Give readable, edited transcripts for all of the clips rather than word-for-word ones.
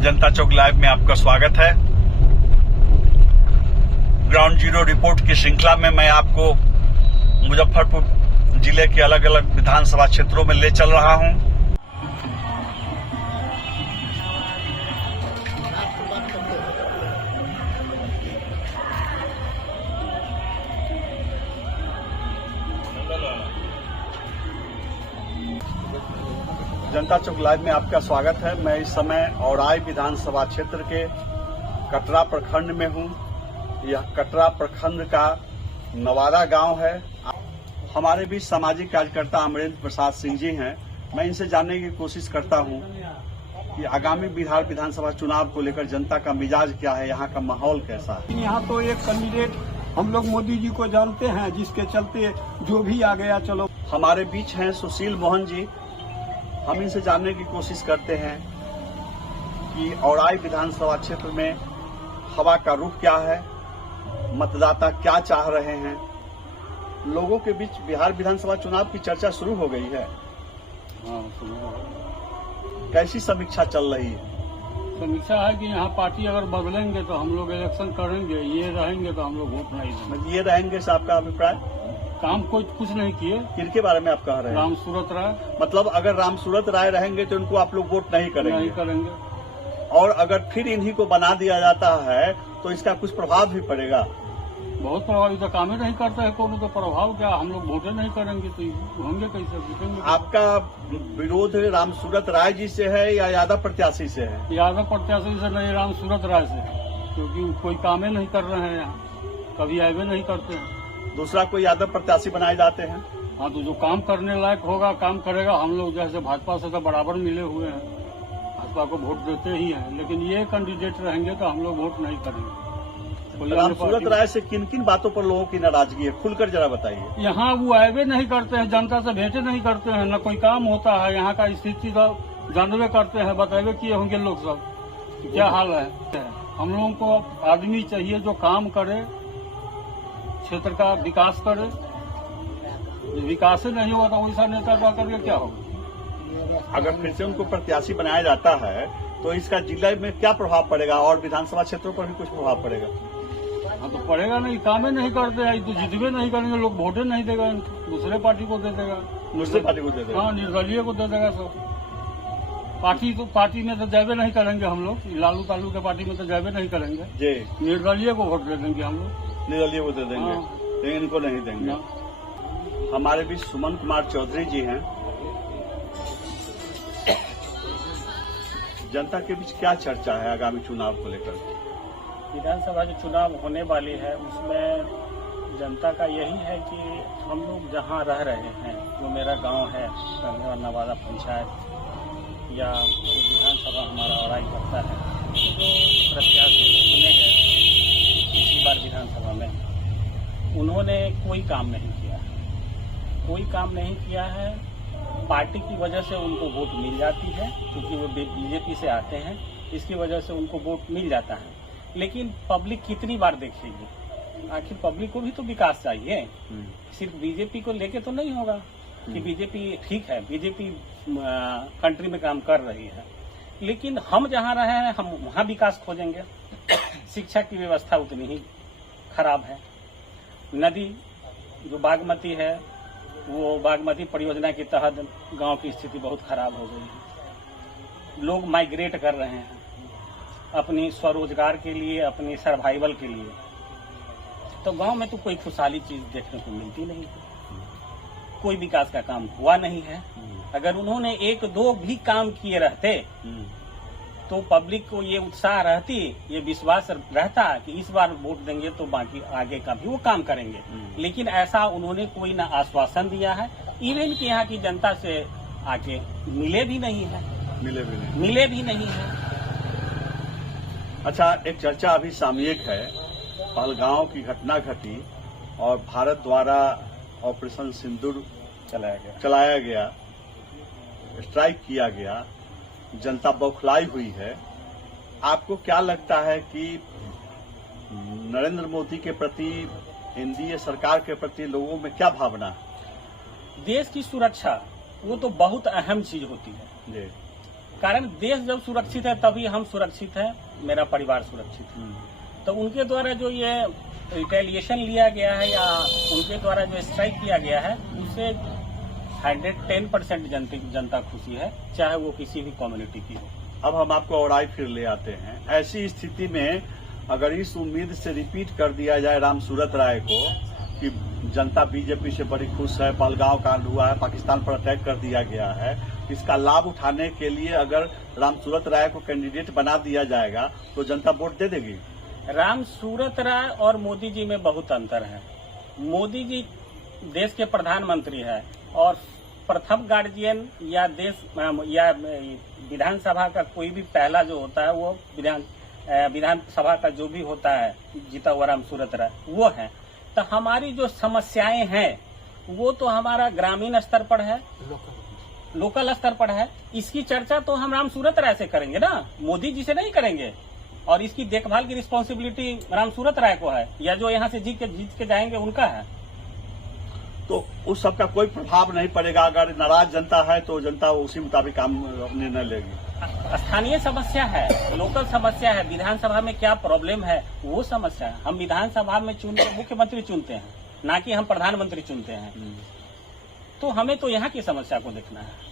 जनता चौक live में आपका स्वागत है। ग्राउंड जीरो रिपोर्ट की श्रृंखला में मैं आपको मुजफ्फरपुर जिले के अलग अलग विधानसभा क्षेत्रों में ले चल रहा हूं। जनता चौक लाइव में आपका स्वागत है। मैं इस समय औराई विधानसभा क्षेत्र के कटरा प्रखंड में हूं। यह कटरा प्रखंड का नवादा गांव है। हमारे बीच सामाजिक कार्यकर्ता अमरेंद्र प्रसाद सिंह जी हैं। मैं इनसे जानने की कोशिश करता हूं कि आगामी बिहार विधानसभा चुनाव को लेकर जनता का मिजाज क्या है, यहाँ का माहौल कैसा है। यहाँ तो एक कैंडिडेट हम लोग मोदी जी को जानते हैं, जिसके चलते जो भी आ गया चलो। हमारे बीच हैं सुशील मोहन जी। हम इनसे जानने की कोशिश करते हैं कि औराई विधानसभा क्षेत्र में हवा का रुख क्या है, मतदाता क्या चाह रहे हैं। लोगों के बीच बिहार विधानसभा चुनाव की चर्चा शुरू हो गई है। कैसी समीक्षा चल रही है? समीक्षा है कि यहाँ पार्टी अगर बदलेंगे तो हम लोग इलेक्शन करेंगे, ये रहेंगे तो हम लोग वोट नहीं देंगे। ये रहेंगे से आपका अभिप्राय? काम कोई कुछ नहीं किए। किनके बारे में आप कह रहे हैं? राम सूरत राय। मतलब अगर राम सूरत राय रहेंगे तो उनको आप लोग वोट नहीं करेंगे? नहीं करेंगे। और अगर फिर इन्हीं को बना दिया जाता है तो इसका कुछ प्रभाव भी पड़ेगा? बहुत प्रभाव। तो काम ही नहीं करता है कोई, तो प्रभाव क्या? हम लोग वोटे नहीं करेंगे तो होंगे कैसे, जीतेंगे? आपका विरोध राम सूरत राय जी से है या यादव प्रत्याशी से है? यादव प्रत्याशी से नहीं, राम सूरत राय से, क्योंकि कोई काम ही नहीं कर रहे हैं यहाँ, कभी आए नहीं करते हैं। दूसरा कोई यादव प्रत्याशी बनाए जाते हैं? हाँ, तो जो काम करने लायक होगा काम करेगा। हम लोग जैसे भाजपा से तो बराबर मिले हुए हैं, भाजपा को वोट देते ही हैं, लेकिन ये कैंडिडेट रहेंगे तो हम लोग वोट नहीं करेंगे। राम सूरत राय से किन किन बातों पर लोगों की नाराजगी है, खुलकर जरा बताइए। यहाँ वो आए नहीं करते हैं, जनता से भेंटे नहीं करते हैं, न कोई काम होता है। यहाँ का स्थिति तो जानवे करते हैं, बतावे किए होंगे लोग सब क्या हाल है। हम लोगों को आदमी चाहिए जो काम करे, क्षेत्र का विकास करे। विकास ही नहीं होगा तो वैसा नेता ड्रा करके क्या होगा। अगर फिर से उनको प्रत्याशी बनाया जाता है तो इसका जिले में क्या प्रभाव पड़ेगा और विधानसभा क्षेत्रों पर भी कुछ प्रभाव पड़ेगा? हाँ, तो पड़ेगा नहीं। काम ही नहीं करते हैं तो जितने नहीं करेंगे, लोग वोटे नहीं देगा, दूसरे पार्टी को दे देगा। दूसरे पार्टी को दे देगा? हाँ, निर्दलीय को दे देगा सब। पार्टी में तो जाबे नहीं करेंगे हम लोग, लालू तालू के पार्टी में तो जाबे नहीं करेंगे जी। निर्दलीय को वोट दे देंगे हम लोग। निर्दलीय को दे देंगे, लेकिन इनको नहीं देंगे। हमारे बीच सुमन कुमार चौधरी जी हैं। जनता के बीच क्या चर्चा है आगामी चुनाव को लेकर? विधानसभा जो चुनाव होने वाली है उसमें जनता का यही है कि हम लोग जहां रह रहे हैं, जो मेरा गांव है नवादा पंचायत या जो विधानसभा हमारा औराई पड़ता है, जो प्रत्याशी चुने गए पिछली बार विधानसभा में, उन्होंने कोई काम नहीं किया है। कोई काम नहीं किया है। पार्टी की वजह से उनको वोट मिल जाती है, क्योंकि वो बीजेपी से आते हैं, इसकी वजह से उनको वोट मिल जाता है। लेकिन पब्लिक कितनी बार देखेगी? आखिर पब्लिक को भी तो विकास चाहिए। सिर्फ बीजेपी को लेके तो नहीं होगा कि बीजेपी ठीक है, बीजेपी कंट्री में काम कर रही है, लेकिन हम जहाँ रहे हैं हम वहाँ विकास खोजेंगे। शिक्षा की व्यवस्था उतनी ही खराब है। नदी जो बागमती है, वो बागमती परियोजना के तहत गांव की स्थिति बहुत खराब हो गई है। लोग माइग्रेट कर रहे हैं अपनी स्वरोजगार के लिए, अपनी सर्वाइवल के लिए। तो गांव में तो कोई खुशहाली चीज देखने को मिलती नहीं, कोई विकास का काम हुआ नहीं है। अगर उन्होंने एक दो भी काम किए रहते तो पब्लिक को ये उत्साह रहती, ये विश्वास रहता कि इस बार वोट देंगे तो बाकी आगे का भी वो काम करेंगे। लेकिन ऐसा उन्होंने कोई ना आश्वासन दिया है, इवन कि यहाँ की जनता से आके मिले भी नहीं है। मिले भी नहीं है। अच्छा, एक चर्चा अभी सामयिक है। पहलगांव की घटना घटी और भारत द्वारा ऑपरेशन सिंदूर चलाया गया, स्ट्राइक किया गया, जनता बौखलाई हुई है। आपको क्या लगता है कि नरेंद्र मोदी के प्रति, एनडीए सरकार के प्रति लोगों में क्या भावना है? देश की सुरक्षा वो तो बहुत अहम चीज होती है। कारण देश जब सुरक्षित है तभी हम सुरक्षित हैं, मेरा परिवार सुरक्षित है। तो उनके द्वारा जो ये रिटेलिएशन लिया गया है या उनके द्वारा जो स्ट्राइक किया गया है, उससे 110% जनता खुशी है, चाहे वो किसी भी कम्युनिटी की हो। अब हम आपको औराई फिर ले आते हैं। ऐसी स्थिति में अगर इस उम्मीद से रिपीट कर दिया जाए रामसूरत राय को कि जनता बीजेपी से बड़ी खुश है, पहलगांव कांड हुआ है, पाकिस्तान पर अटैक कर दिया गया है, इसका लाभ उठाने के लिए अगर रामसूरत राय को कैंडिडेट बना दिया जाएगा तो जनता वोट दे देगी। रामसूरत राय और मोदी जी में बहुत अंतर है। मोदी जी देश के प्रधानमंत्री है और प्रथम गार्जियन या देश या विधानसभा का कोई भी पहला जो होता है वो विधानसभा का जो भी होता है जीता हुआ रामसूरत राय वो है। तो हमारी जो समस्याएं हैं वो तो हमारा ग्रामीण स्तर पर है, लोकल स्तर पर है। इसकी चर्चा तो हम रामसूरत राय से करेंगे ना, मोदी जी से नहीं करेंगे। और इसकी देखभाल की रिस्पॉन्सिबिलिटी रामसूरत राय को है या जो यहाँ से जीत के जाएंगे उनका है। तो उस सब का कोई प्रभाव नहीं पड़ेगा। अगर नाराज जनता है तो जनता उसी मुताबिक काम निर्णय लेगी। स्थानीय समस्या है, लोकल समस्या है, विधानसभा में क्या प्रॉब्लम है वो समस्या है। हम विधानसभा में मुख्यमंत्री चुनते हैं, ना कि हम प्रधानमंत्री चुनते हैं। तो हमें तो यहाँ की समस्या को देखना है।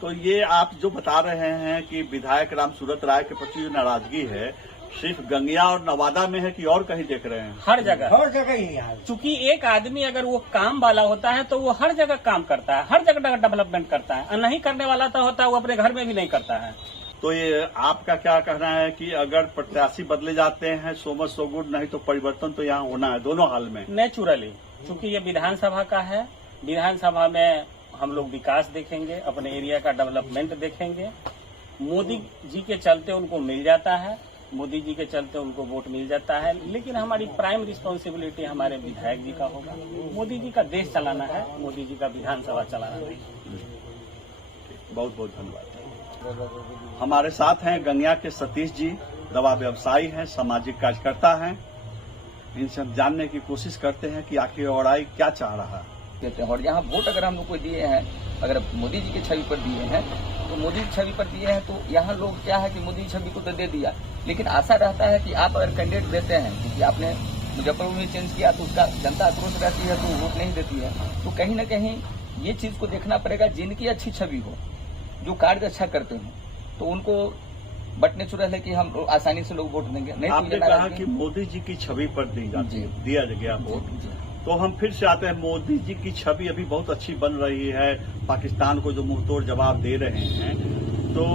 तो ये आप जो बता रहे हैं कि विधायक रामसूरत राय के प्रति जो नाराजगी है सिर्फ गंगिया और नवादा में है कि और कहीं देख रहे हैं? हर जगह ही है। चूंकि एक आदमी अगर वो काम वाला होता है तो वो हर जगह काम करता है, हर जगह डेवलपमेंट करता है। और नहीं करने वाला तो होता है वो अपने घर में भी नहीं करता है। तो ये आपका क्या कहना है कि अगर प्रत्याशी बदले जाते हैं सो मच सो गुड, नहीं तो परिवर्तन तो यहाँ होना है दोनों हाल में नेचुरली। चूंकि ये विधानसभा का है, विधानसभा में हम लोग विकास देखेंगे, अपने एरिया का डेवलपमेंट देखेंगे। मोदी जी के चलते उनको मिल जाता है, मोदी जी के चलते उनको वोट मिल जाता है। लेकिन हमारी प्राइम रिस्पॉन्सिबिलिटी हमारे विधायक जी का होगा। मोदी जी का देश चलाना है, मोदी जी का विधानसभा चलाना नहीं। बहुत बहुत धन्यवाद। हमारे साथ हैं गंगिया के सतीश जी, दवा व्यवसायी हैं, सामाजिक कार्यकर्ता हैं। इनसे हम जानने की कोशिश करते हैं कि आखिर औराई क्या चाह रहा है। और यहाँ वोट अगर हम लोग को दिए हैं, अगर मोदी जी की छवि पर दिए हैं तो मोदी की छवि पर दिए हैं तो यहाँ लोग क्या है कि मोदी की छवि को तो दे दिया, लेकिन आशा रहता है कि आप अगर कैंडिडेट देते हैं, क्योंकि आपने मुजफ्फरपुर में चेंज किया तो उसका जनता आक्रोश रहती है तो वोट नहीं देती है। तो कहीं न कहीं ये चीज को देखना पड़ेगा, जिनकी अच्छी छवि हो, जो कार्य अच्छा करते हो, तो उनको बट नेचुरल है कि हम आसानी से लोग वोट देंगे। नहीं आपने कहा कि मोदी जी की छवि पर दिया गया वोट, तो हम फिर से आते हैं। मोदी जी की छवि अभी बहुत अच्छी बन रही है, पाकिस्तान को जो मुंहतोड़ जवाब दे रहे हैं, तो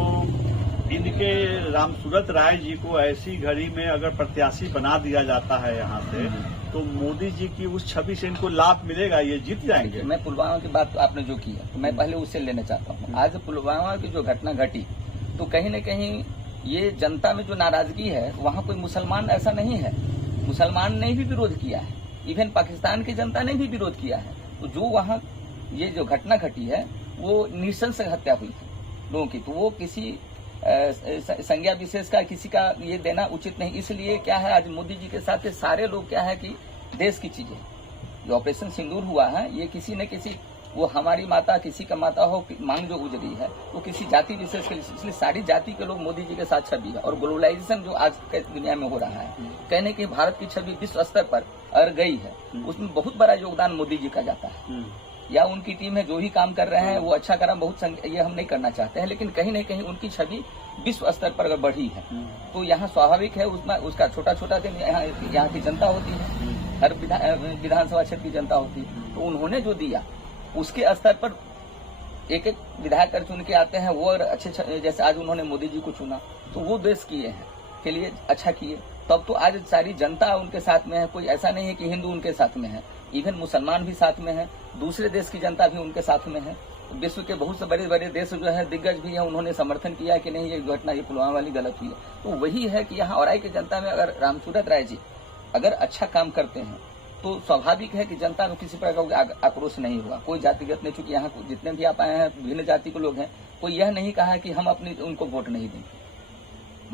इनके रामसूरत राय जी को ऐसी घड़ी में अगर प्रत्याशी बना दिया जाता है यहाँ से, तो मोदी जी की उस छवि से इनको लाभ मिलेगा, ये जीत जाएंगे। मैं पुलवामा की बात आपने जो की है तो मैं पहले उससे लेना चाहता हूँ। आज पुलवामा की जो घटना घटी तो कहीं न कहीं ये जनता में जो नाराजगी है, वहाँ कोई मुसलमान ऐसा नहीं है, मुसलमान ने भी विरोध किया है, इवन पाकिस्तान की जनता ने भी विरोध किया है। तो जो वहाँ ये जो घटना घटी है वो नृशंस हत्या हुई है लोगों की, तो वो किसी संज्ञा विशेष का किसी का ये देना उचित नहीं। इसलिए क्या है, आज मोदी जी के साथ सारे लोग क्या है कि देश की चीजें, जो ऑपरेशन सिंदूर हुआ है, ये किसी न किसी, वो हमारी माता किसी का माता हो, मांग जो उजरी है वो किसी जाति विशेष के, इसलिए सारी जाति के लोग मोदी जी के साथ छवि है। और ग्लोबलाइजेशन जो आज के दुनिया में हो रहा है, कहने की भारत की छवि विश्व स्तर पर अगर गई है, उसमें बहुत बड़ा योगदान मोदी जी का जाता है। या उनकी टीम है जो भी काम कर रहे हैं वो अच्छा करा, बहुत ये हम नहीं करना चाहते हैं, लेकिन कहीं न कहीं उनकी छवि विश्व स्तर पर अगर बढ़ी है तो यहाँ स्वाभाविक है उसमें उसका छोटा छोटा दिन यहाँ की जनता होती है, हर विधानसभा क्षेत्र की जनता होती है। तो उन्होंने जो दिया उसके स्तर पर एक एक विधायक कर चुन के आते हैं, वो अगर अच्छे, जैसे आज उन्होंने मोदी जी को चुना तो वो देश किए हैं के लिए अच्छा किए, तब तो आज सारी जनता उनके साथ में है। कोई ऐसा नहीं है कि हिंदू उनके साथ में है, इवन मुसलमान भी साथ में है, दूसरे देश की जनता भी उनके साथ में है। विश्व के बहुत से बड़े बड़े देश जो है, दिग्गज भी है, उन्होंने समर्थन किया कि नहीं ये घटना, ये पुलवामा वाली गलत हुई है। तो वही है कि यहाँ औराई की जनता में अगर रामसूरत राय जी अगर अच्छा काम करते हैं तो स्वाभाविक है कि जनता में किसी प्रकार का आक्रोश नहीं हुआ। कोई जातिगत नहीं, चूंकि यहाँ जितने भी आप आए हैं विभिन्न जाति के लोग हैं, कोई यह नहीं कहा है कि हम अपनी उनको वोट नहीं देंगे।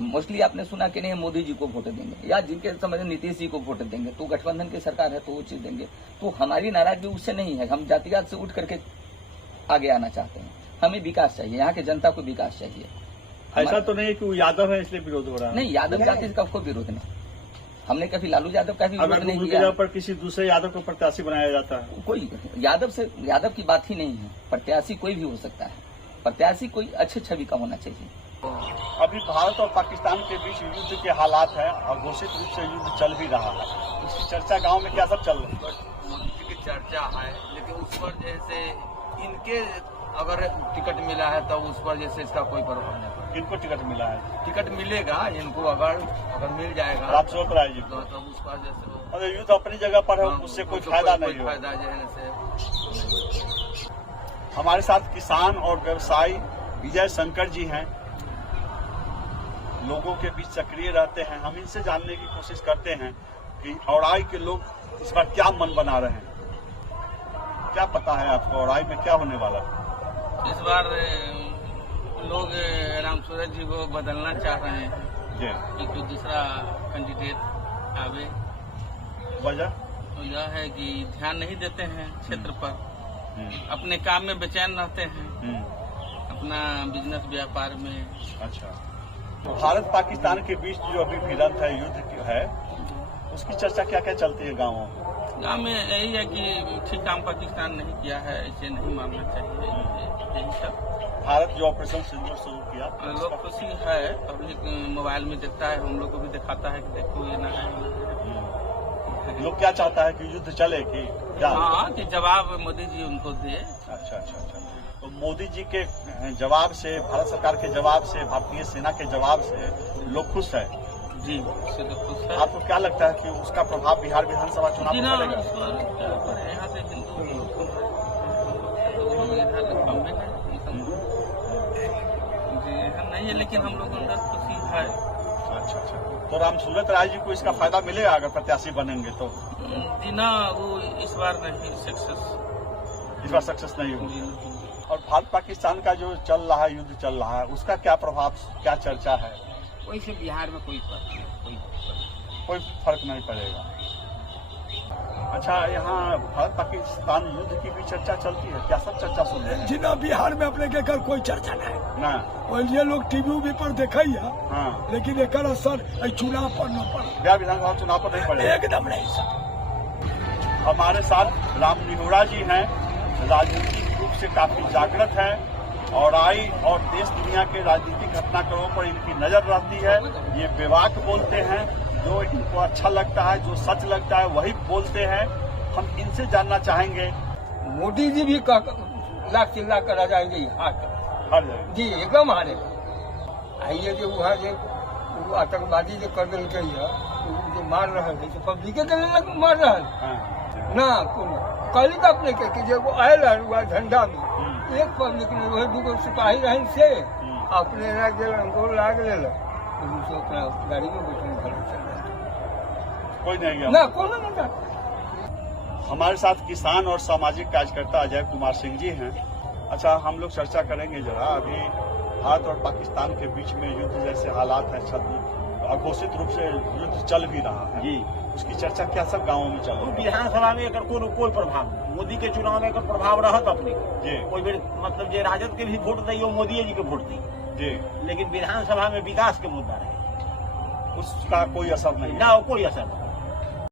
मोस्टली आपने सुना कि नहीं मोदी जी को वोट देंगे या जिनके समझ नीतीश जी को वोट देंगे, तो गठबंधन की सरकार है तो वो चीज देंगे। तो हमारी नाराजगी उससे नहीं है, हम जातिगत से उठ करके आगे आना चाहते हैं। हमें विकास चाहिए, यहाँ के जनता को विकास चाहिए। ऐसा तो नहीं है कि वो यादव है इसलिए विरोध हो रहा है? नहीं, यादव जाति का कोई विरोध नहीं। हमने कभी लालू यादव का भी विरोध अगर नहीं उनकी किया। जगह पर किसी दूसरे यादव को प्रत्याशी बनाया जाता है? कोई यादव की बात ही नहीं है। प्रत्याशी कोई भी हो सकता है, प्रत्याशी कोई अच्छे छवि का होना चाहिए। अभी भारत और पाकिस्तान के बीच युद्ध के हालात हैं और घोषित रूप से युद्ध चल भी रहा है, इसकी चर्चा गांव में क्या सब चल रही है? मोदी जी की चर्चा है, लेकिन उस पर जैसे इनके अगर टिकट मिला है तो उस पर जैसे इसका कोई प्रभाव नहीं पड़ेगा। किनको टिकट मिला है? टिकट मिलेगा इनको, अगर मिल जाएगा राम सेवक राय जी को। तो उस पर जैसे और युद्ध अपनी जगह पर है, उससे कोई फायदा नहीं हो। फायदा जैसे हमारे साथ किसान और व्यवसायी विजय शंकर जी हैं, लोगों के बीच सक्रिय रहते हैं। हम इनसे जानने की कोशिश करते हैं कि औराई के लोग इस बार क्या मन बना रहे हैं। क्या पता है आपको औराई में क्या होने वाला है? इस बार लोग राम सूरज जी को बदलना चाह रहे हैं जी, कि कोई दूसरा कैंडिडेट आवे। वजह तो यह है कि ध्यान नहीं देते हैं क्षेत्र पर, अपने काम में बेचैन रहते हैं, अपना बिजनेस व्यापार में। अच्छा, तो भारत पाकिस्तान के बीच जो अभी भिड़ंत है, युद्ध है, उसकी चर्चा क्या क्या चलती है गाँवों में? गाँव में यही है कि ठीक काम पाकिस्तान नहीं किया है, इसे नहीं मानना चाहिए, यही सब। भारत जो ऑपरेशन सिंदूर शुरू किया, लोग खुशी है, पब्लिक मोबाइल में देखता है, हम लोग को भी दिखाता है कि देखो ये ना है। लोग क्या चाहता है कि युद्ध चले कि क्या? हाँ, कि जवाब मोदी जी उनको दे। अच्छा अच्छा अच्छा। तो मोदी जी के जवाब से, भारत सरकार के जवाब से, भारतीय सेना के जवाब से लोग खुश है जी, उससे तो खुश है। आपको क्या लगता है कि उसका प्रभाव बिहार विधानसभा चुनाव जी में ना, पड़ेगा? यहाँ से हिंदू लोग इधर बम्बे है, जी हम नहीं है, लेकिन हम लोग अंदर खुशी है। अच्छा अच्छा। तो राम सूरत राय जी को इसका फायदा मिलेगा अगर प्रत्याशी बनेंगे तो? जी ना, वो इस बार नहीं सक्सेस, इस बार सक्सेस नहीं होगी। जी। और भारत पाकिस्तान का जो चल रहा है, युद्ध चल रहा है, उसका क्या प्रभाव, क्या चर्चा है? वैसे बिहार में कोई कोई फर्क नहीं पड़ेगा। अच्छा, यहाँ भारत पाकिस्तान युद्ध की भी चर्चा चलती है, क्या सब चर्चा सुन रहे हैं? जी ना, बिहार में अपने के कर कोई चर्चा नहीं ना, और ये लोग टीवी पर देखा ही है, हाँ, लेकिन एक असर चुनाव पर न पड़ा, बिहार विधानसभा चुनाव पर नहीं पड़ेगा एकदम नहीं सर। हमारे साथ राम निहोरा जी हैं, राजनीतिक रूप से काफी जागृत हैं और आई और देश दुनिया के राजनीतिक घटनाक्रमों पर इनकी नजर रहती है। ये बेबाक बोलते हैं, जो इनको अच्छा लगता है, जो सच लगता है वही बोलते हैं। हम इनसे जानना चाहेंगे। मोदी जी भी लाख चिल्ला कर आ जाएंगे हार जी, एकदम हारेगा। आइए जो वहाँ जो आतंकवादी जो कर दिल जो मार रहा है, तो पब्लिक के मार रहा है ना, कल तो अपने के जब आयल है झंडा में एक पब्लिक ने वही दूगो सिपाही रहन से अपने गोल लाग ले अपना गाड़ी में बैठे घर चल रहा, कोई नहीं गया ना कौन नहीं जाता। हमारे साथ किसान और सामाजिक कार्यकर्ता अजय कुमार सिंह जी हैं। अच्छा, हम लोग चर्चा करेंगे जरा। अभी भारत और पाकिस्तान के बीच में युद्ध जैसे हालात हैं, अघोषित रूप से युद्ध चल भी रहा है जी, उसकी चर्चा क्या सब गाँवों में चल रही है? विधानसभा में अगर कोई प्रभाव, मोदी के चुनाव में अगर प्रभाव रहत अपने जी, कोई बेर मतलब जे राजद के भी वोट दी मोदी जी के वोट दी जी, लेकिन विधानसभा में विकास के मुद्दा रहे, उसका कोई असर नहीं है। ना कोई असर नहीं।